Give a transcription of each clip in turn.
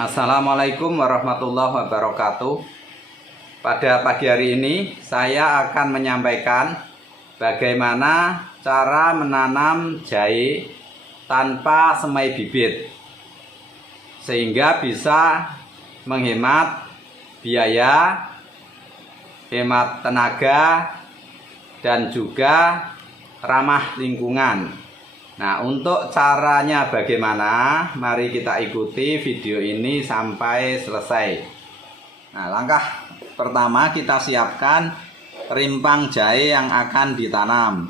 Assalamualaikum warahmatullahi wabarakatuh. Pada pagi hari ini saya akan menyampaikan bagaimana cara menanam jahe tanpa semai bibit sehingga bisa menghemat biaya, hemat tenaga, dan juga ramah lingkungan. Nah, untuk caranya bagaimana? Mari kita ikuti video ini sampai selesai. Nah, langkah pertama kita siapkan rimpang jahe yang akan ditanam.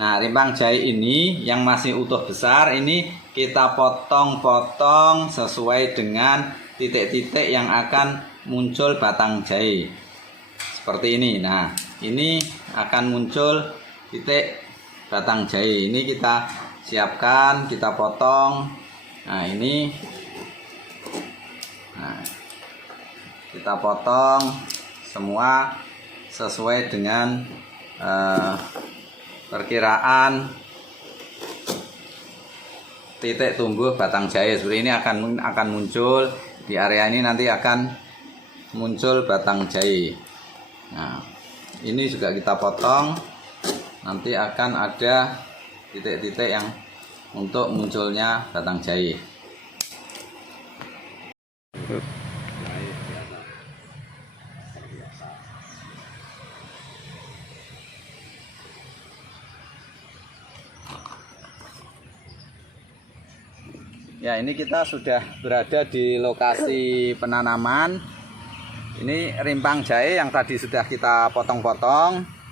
Nah, rimpang jahe ini yang masih utuh besar ini kita potong-potong sesuai dengan titik-titik yang akan muncul batang jahe. Seperti ini. Nah, ini akan muncul titik batang jahe. Ini kita siapkan, kita potong. Nah, ini kita potong semua sesuai dengan perkiraan titik tumbuh batang jahe. Seperti ini akan muncul di area ini, nanti akan muncul batang jahe. Nah, ini juga kita potong. Nanti akan ada titik-titik yang untuk munculnya batang jahe. Ya, ini kita sudah berada di lokasi penanaman. Ini rimpang jahe yang tadi sudah kita potong-potong.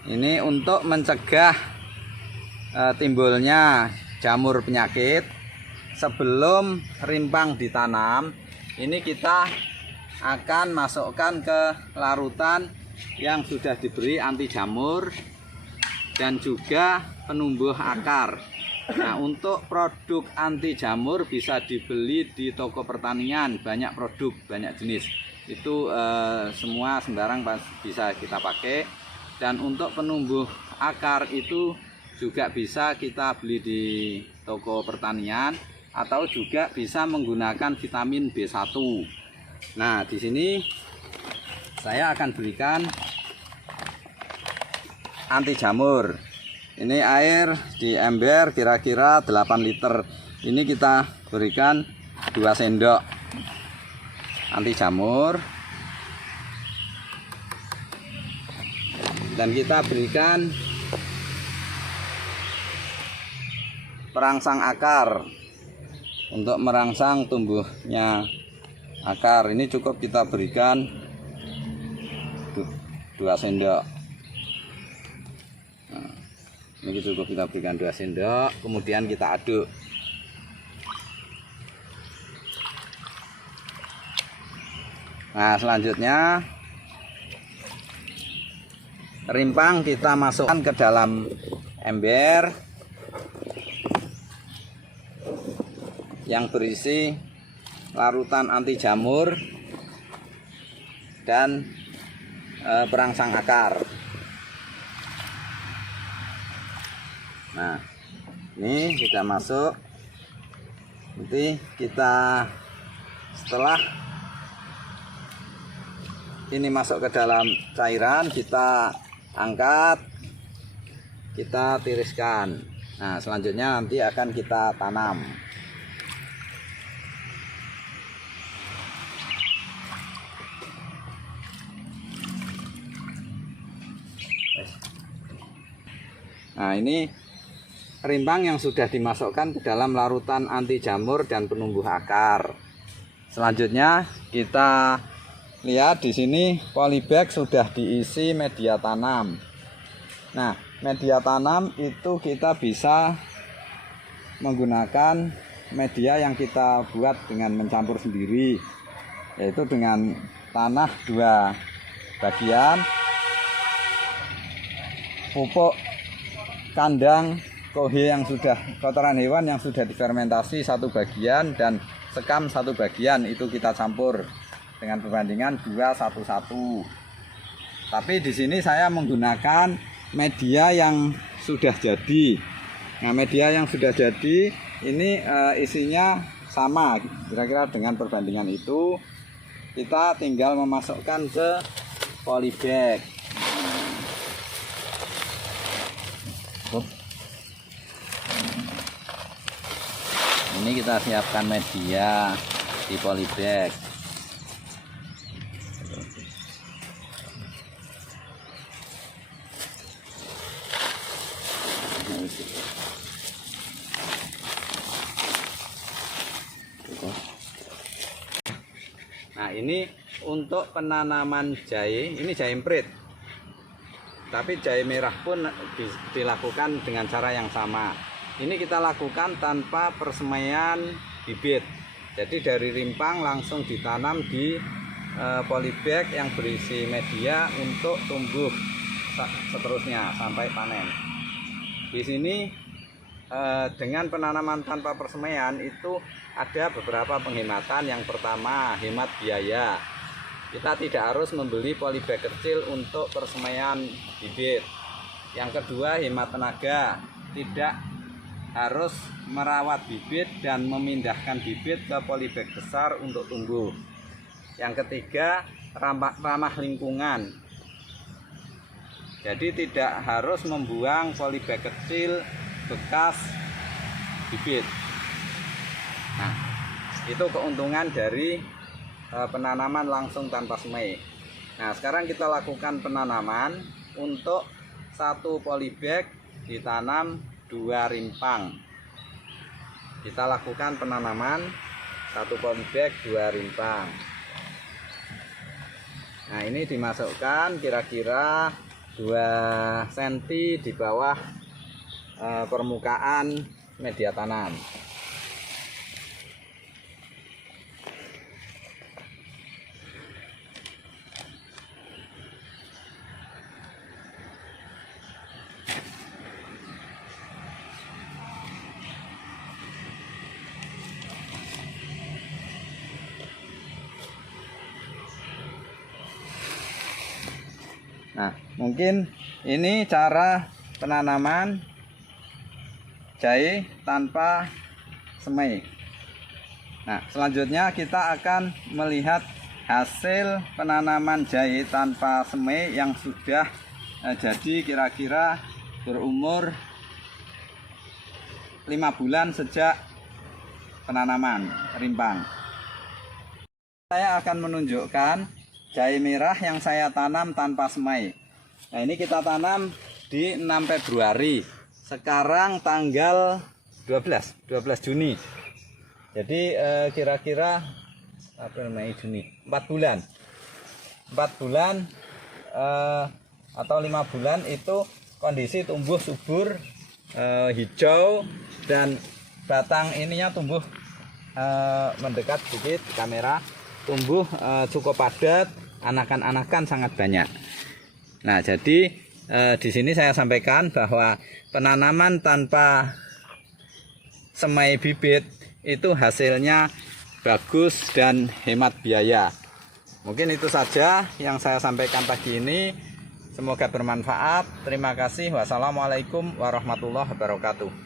Ini untuk mencegah timbulnya jamur penyakit. Sebelum rimpang ditanam, ini kita akan masukkan ke larutan yang sudah diberi anti jamur dan juga penumbuh akar. Nah, untuk produk anti jamur bisa dibeli di toko pertanian, banyak produk, banyak jenis. Itu semua sembarang bisa kita pakai. Dan untuk penumbuh akar itu juga bisa kita beli di toko pertanian atau juga bisa menggunakan vitamin B1. Nah, di sini saya akan berikan anti jamur. Ini air di ember kira-kira 8 liter. Ini kita berikan 2 sendok anti jamur. Dan kita berikan perangsang akar untuk merangsang tumbuhnya akar. Ini cukup kita berikan 2 sendok. Nah, ini cukup kita berikan 2 sendok. Kemudian kita aduk. Nah, selanjutnya rimpang kita masukkan ke dalam ember yang berisi larutan anti jamur dan perangsang akar. Nah, ini sudah masuk. Nanti kita setelah ini masuk ke dalam cairan, kita angkat, kita tiriskan. Nah, selanjutnya nanti akan kita tanam. Nah, ini rimpang yang sudah dimasukkan ke dalam larutan anti jamur dan penumbuh akar. Selanjutnya kita lihat di sini polybag sudah diisi media tanam. Nah, media tanam itu kita bisa menggunakan media yang kita buat dengan mencampur sendiri, yaitu dengan tanah 2 bagian, pupuk kandang kohe yang sudah kotoran hewan yang sudah difermentasi 1 bagian, dan sekam 1 bagian. Itu kita campur dengan perbandingan 2:1:1. Tapi di sini saya menggunakan media yang sudah jadi. Nah, media yang sudah jadi ini isinya sama kira-kira dengan perbandingan itu, kita tinggal memasukkan ke polybag. Ini kita siapkan media di polybag. Nah, ini untuk penanaman jahe, ini jahe emprit. Tapi jahe merah pun dilakukan dengan cara yang sama. Ini kita lakukan tanpa persemaian bibit. Jadi dari rimpang langsung ditanam di polybag yang berisi media untuk tumbuh seterusnya sampai panen. Di sini dengan penanaman tanpa persemaian itu ada beberapa penghematan. Yang pertama, hemat biaya. Kita tidak harus membeli polybag kecil untuk persemaian bibit. Yang kedua, hemat tenaga. Tidak harus merawat bibit dan memindahkan bibit ke polybag besar untuk tumbuh. Yang ketiga, ramah lingkungan. Jadi tidak harus membuang polybag kecil bekas bibit. Nah, itu keuntungan dari penanaman langsung tanpa semai. Nah, sekarang kita lakukan penanaman. Untuk satu polybag ditanam 2 rimpang. Kita lakukan penanaman satu polybag 2 rimpang. Nah, ini dimasukkan kira-kira 2 cm di bawah permukaan media tanam. Nah, mungkin ini cara penanaman jahe tanpa semai. Nah, selanjutnya kita akan melihat hasil penanaman jahe tanpa semai yang sudah jadi kira-kira berumur 5 bulan sejak penanaman rimpang. Saya akan menunjukkan jahe merah yang saya tanam tanpa semai. Nah, ini kita tanam di 6 Februari. Sekarang tanggal 12 Juni. Jadi kira-kira April, Mei, Juni, 4 bulan. 4 bulan atau 5 bulan itu kondisi tumbuh subur, hijau, dan batang ininya tumbuh mendekat sedikit kamera. Tumbuh cukup padat, anakan-anakan sangat banyak. Nah, jadi di sini saya sampaikan bahwa penanaman tanpa semai bibit itu hasilnya bagus dan hemat biaya. Mungkin itu saja yang saya sampaikan pagi ini. Semoga bermanfaat. Terima kasih. Wassalamualaikum warahmatullahi wabarakatuh.